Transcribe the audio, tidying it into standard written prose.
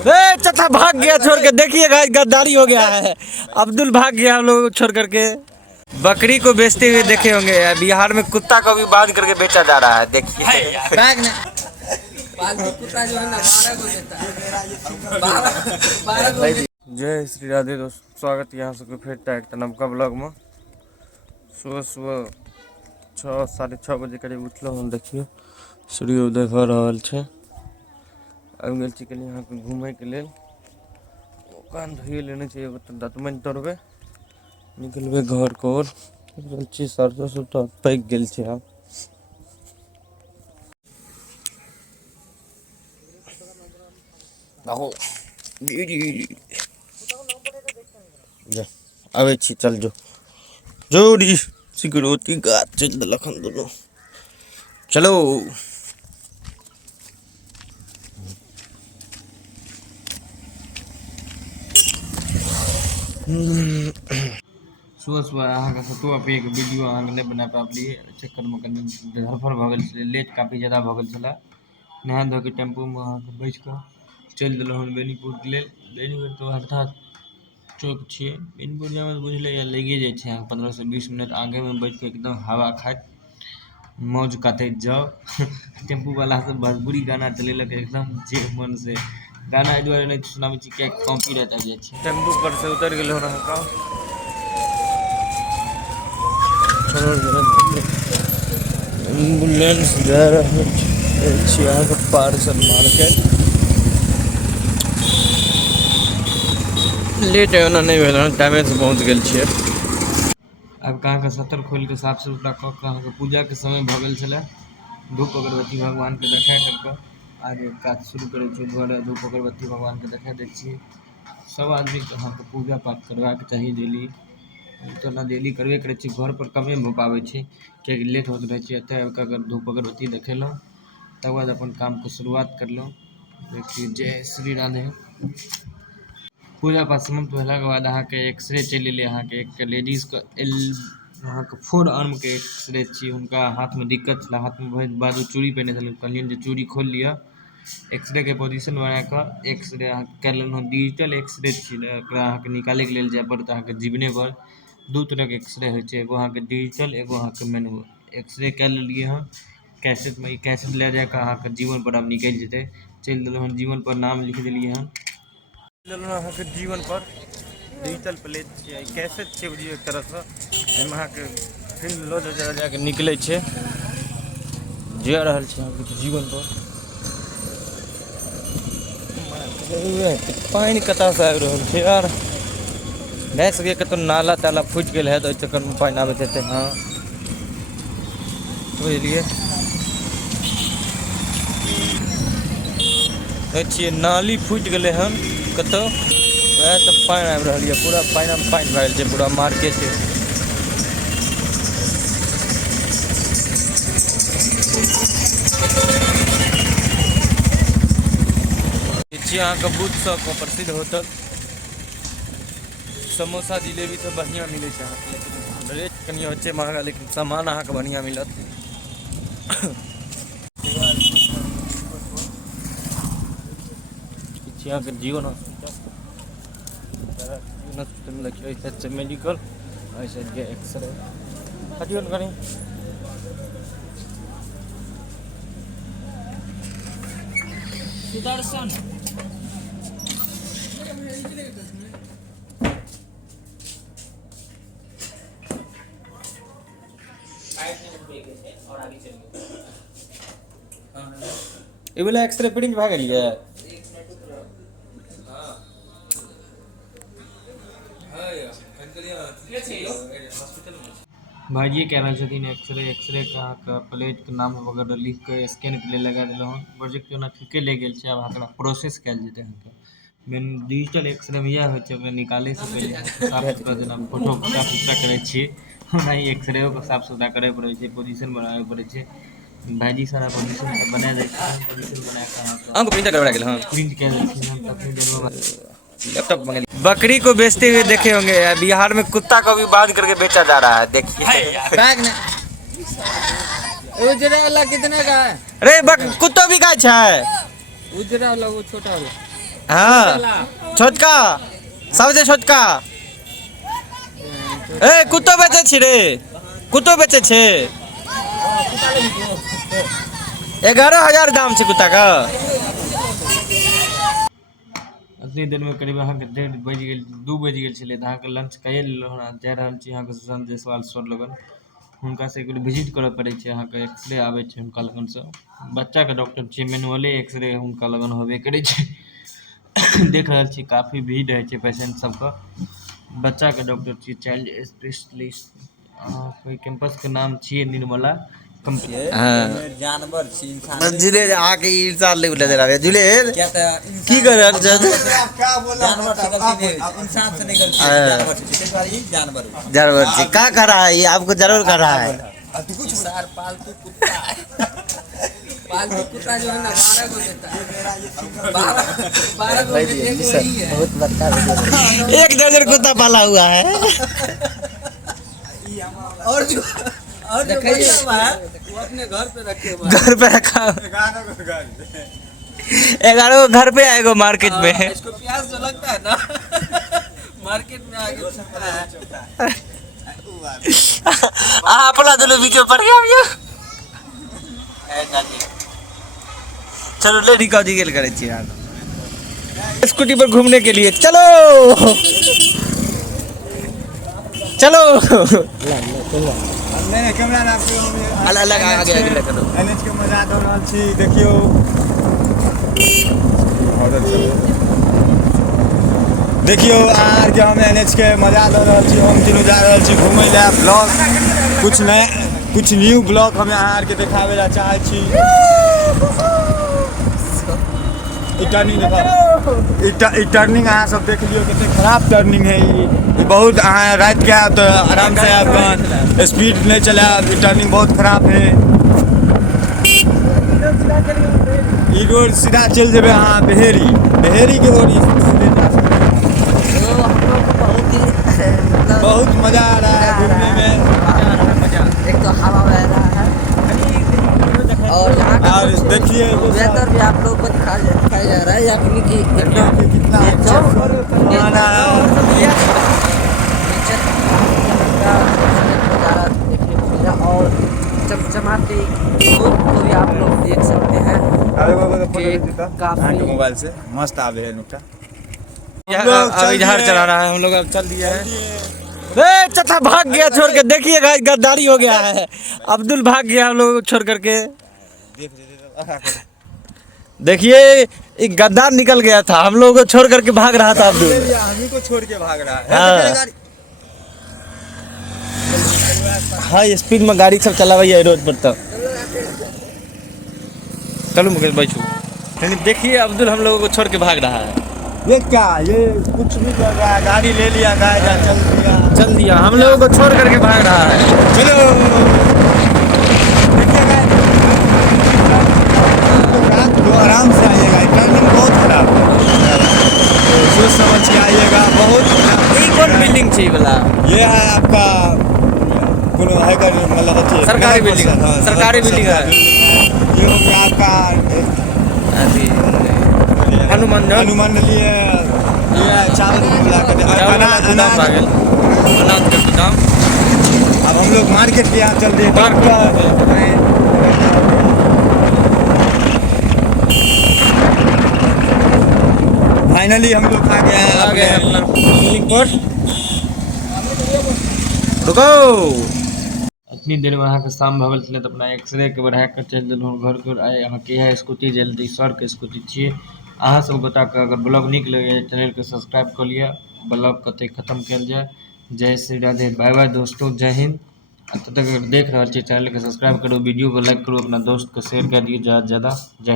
चचा भाग गया छोड़ के। देखिए गाइस गद्दारी हो गया है। अब्दुल भाग गया हम लोग छोड़ करके। बकरी को बेचते हुए देखे होंगे। बिहार में कुत्ता को भी बांध करके बेचा जा रहा है। देखिए कुत्ता जो है ना 12 को देता है। जय श्री राधे दोस्त, स्वागत यहाँ सबके फिर एक नवका ब्लॉग में। सुबह सुबह 6 साढ़े 6 बजे करीब उठल हम। देखिए सूर्योदय हो रहा है। अब गल कल यहाँ पे घूमे के लिए कान धोए लेने चाहिए। दतमन तोड़बे निकलबे घर को ओर। सरसों सुरसों पक गल आप आवे छी। चल जो जोड़ी सिक्योरिटी गार्ड चल दलखन दोनों। चलो सुबह सुबह अहाँ के सतुआ पे एक वीडियो अहाँ नहीं बना पाबली चक्कर में कनी धरफड़ भ गेल छलै। लेट काफ़ी ज़्यादा भ गेल छलै। नहा धो के टेम्पू में अहाँ के बैठ के चल दिलहुँ हन बेनीपुर के लेल। बेनीपुर तो हरथा चौक छे। बेनीपुर जाए में बुझले या लगे जाए छे 15 से 20 मिनट। आगे में बैठ के एकदम हवा खात मौज काटैत जाओ। टेम्पू वाला सब भोजपुरी गाना चलेलक एकदम जे मन से। गाना एहि दुआरे नहीं सुनाबे छी कि कॉपी रहता जाए छे। टेम्पू पर से उतर गेल हो रहा का। एम्बुलेंस जा रहा है पार्सल मार्केट। लेट है ना नहीं भेल टाइम से पहुँच गए छे। अब कहाँ के शटर खोल के साफ सुथरा कऽ के अहाँ के पूजा के समय भ गेल छलै। धूप अगरबत्ती भगवान के देखा करके आगे काज शुरू करे छे। घर धूप अगरबत्ती भगवान के देखा दे छे। सब आदमी के अहाँ के पूजा पाठ करबाक चाही डेली। तो ना डेली करबे करे छे, घर पर कमे भ पावे छे कि लेट होत रहे छे। एतय अगर धूप अगरबत्ती देखेलहुँ तब बाद अपन काम को शुरुआत करलहुँ। देखिए जय श्री राधे। पूजा पाठ समाप्त होला के बाद अहाँ के एक्सरे चल एले। अहाँ के एक लेडीज के अहाँ के 4 आर्म के एक्सरे छी। उनका हाथ में दिक्कत छला। हाथ में बाजू चूड़ी पहने छल। कहलियन जे चूड़ी खोल लिया। एक्सरे के पोजीशन बना के एक्सरे अहाँ कर लेलहुँ। डिजिटल एक्सरे छी एकरा अहाँ के निकाले के लेल जाय पड़त अहाँ के जीवने पर। दू तरह के एक्सरे होइ छे, एगो अहाँ के डिजिटल एगो अहाँ के मैनुअल। एक्सरे कर लेलिए हम कैसेट में। कैसेट ले जाके अहाँ के जीवन पर अब निकल जेते। चल देलहुँ हन जीवन पर नाम लिख देलिए हन। अहाँ के जीवन पर डिजिटल प्लेट छे कैसेट छे बुझियो एक तरह से। एमे अहाँ के फिल्म लोड हो जाके निकले छे। जे रहल छे अहाँ के जीवन पर। पानी कता से आबि रहल छे यार। नहीं सके कतो नाला ताला फूट गेल है तो चक्कर में पानी आबे थे। हाँ बुझलिए देखिए नाली फूट गए हन कतो वह सब पानी आबि रहल है। पूरा पानी में पानी भर गए पूरा मार्केट से। यहाँ का बुद्ध शॉप प्रसिद्ध होटल। समोसा जिलेबी तो बढ़िया मिले यहाँ पे, लेकिन रेट कनी होचे महंगा, लेकिन सामान अहाँ के बढ़िया मिलत। यहाँ के जीवन हॉस्पिटल लगे मेडिकल ऐसे एक्सरे हटियो करी। सुदर्शन ये बोला एक्सरे प्रिंट भाग गई है। भाईजी कह रहे थे एक्सरे का प्लेट के नाम वगैरह लिख के स्कैन के लिए लगा दिल। प्रोजेक्ट ना ठीके ले गए। अब अहाँ प्रोसेस कल जेते। मेन डिजिटल एक्सरे में यह हो निकाले से पहले साफ सुथरा जेना फोटो साफ सुथरा करे छी ओना ही एक्सरे को साफ सुथरा करे पड़े छे, पोजीशन बनावे पड़े छे। भाईजी सारा पोजीशन बना दे छे। पोजीशन बना के हमको प्रिंट करवा गेल। हां प्रिंट कर दे छे हम तखनी देर में लैपटॉप मंगा। बकरी को बेचते हुए देखे होंगे। बिहार में कुत्ता को भी बांध करके बेचा जा रहा है। देखिए उजरा वाला कितने का है? अरे कुत्ता भी का है। उजरा वाला वो छोटा वाला हाँ छोटका सबसे छोटका ए कुत्तो बेचे छी रे कुत्तो बेचे छे 11,000 दाम छै कुत्ता का। इतनी देर में करीब अहाँ के 1:30 बज गेल 2 बज गेल छलै तऽ अहाँके लंच कए लेलहुँ हँ। जा रहल छी अहाँके सुशांत जायसवाल सर लगन हुनका से एक बेर विजिट करऽ पड़ै छै। अहाँके एक्सरे आबै छै हुनका लगन से बच्चा के डॉक्टर छियै मैनुअले एक्सरे हुनका लगन होबे करै छै। देख रहल छी काफी भीड़ रहै छै पेशेंट सबके। बच्चा के डॉक्टर छियै चाइल्ड स्पेशलिस्ट कोई कैंपस के नाम छियै निर्मला जानवर छी इंसान झूले आके इंसान ले उठा दे रहा है झूले की कर रहा है जानवर से गलती नहीं इंसान से नहीं गलती है जानवर से इसके बारे ही जानवर जानवर जी क्या कर रहा है ये आपको जरूर कर रहा है। कुछ यार पालतू कुत्ता जो है ना 12 को देता है 12 को एक वही है बहुत बड़का 1 दर्जन कुत्ता पाला हुआ है। और जो बच्चा है वो अपने घर पे रखे हुआ घर पे रखा 11 घर पे आएगा मार्केट में इसको प्यास जो लगता है ना मार्केट में आगे सकता है अपना दोनों बीच में पड़ गया भैया। चलो ले रिकॉर्ड गेल करे छी यार स्कूटी पर घूमने के लिए चलो चलो नहीं कैमरा ना अलग अलग आगे आगे करो एनएच के मजा दऽ रहल छी देखियो ऑर्डर चलो देखियो आर के हम एनएच के मजा दऽ रहल छी। हम तीनों जा रहल छी घूमै ले ब्लॉग कुछ नया कुछ न्यू ब्लॉग हम अहाँ आर के देखाबै ला चाहै छी। ई टर्निंग अहाँ सब देख लियो कते खराब टर्निंग है ई बहुत अहाँ रात के आब तऽ आराम से आब कन स्पीड नहीं चलाब ई टर्निंग बहुत खराब है। ई रोड सीधा चल जेबे अहाँ बेहेरी के रोड सीधे जा सकते बहुत मजा आ रहा है घूमने में एक तो हवा बह रहा है और यहाँ का देखिए वेदर भी आप लोगों को दिखाया जा रहा है यानी कि कितना अच्छा खाना देखने को मिला और चमचमाते धूप को भी आप लोग देख सकते हैं काफी मोबाइल से मस्त आवे है नुकटा अभी झाड़ चला रहा है हम लोग अब चल दिए हैं। चथा भाग गया छोड़ के देखिए गाइस गद्दारी हो गया है अब्दुल भाग गया हम लोग छोड़ करके देखिए एक गद्दार निकल गया था हम लोगों को छोड़ करके भाग रहा था अब्दुल हम ही को छोड़ के भाग रहा है। हाई स्पीड में गाड़ी सब चलावाइए रोड पर तो चलो मुकेश बैठो देखिए अब्दुल हम लोगों को छोड़ के भाग रहा है। ये क्या ये कुछ नहीं कर रहा है गाड़ी ले लिया चल दिया हम लोगों को छोड़ करके भाग रहा है। चलो तो आराम से आइएगा टर्निंग बहुत खराब है सोच समझ के आइएगा बहुत कौन बिल्डिंग चाहिए वाला ये है आपका कोनो है का मतलब सरकारी बिल्डिंग सरकारी बिल्डिंग है ये हो गया आपका हनुमान लिए ये चावल मिला कर अनाज का दाम। अब हम लोग मार्केट के यहाँ चल रहे फाइनली हम लोग आ गए हैं अपना बिल्डिंग पर रुको इतनी देर में अहाँ के शाम भऽ गेल छलै तऽ अपना एक्सरे के बढ़ा के चलि देलहुँ घर के आइ अहाँ के इएह स्कूटी जल्दी सर के स्कूटी छियै। अहाँ सब गोटा के अगर ब्लॉग नीक लगे चैनल के सब्सक्राइब कर लिया ब्लॉग कते खत्म कल जाए। जय श्री राधे बाय बाय दोस्तों जय हिंद। तब तक अगर देख रहा चैनल के सब्सक्राइब करो वीडियो को लाइक करो अपना दोस्त को शेयर कर दिए ज़्यादा से ज़्यादा जय।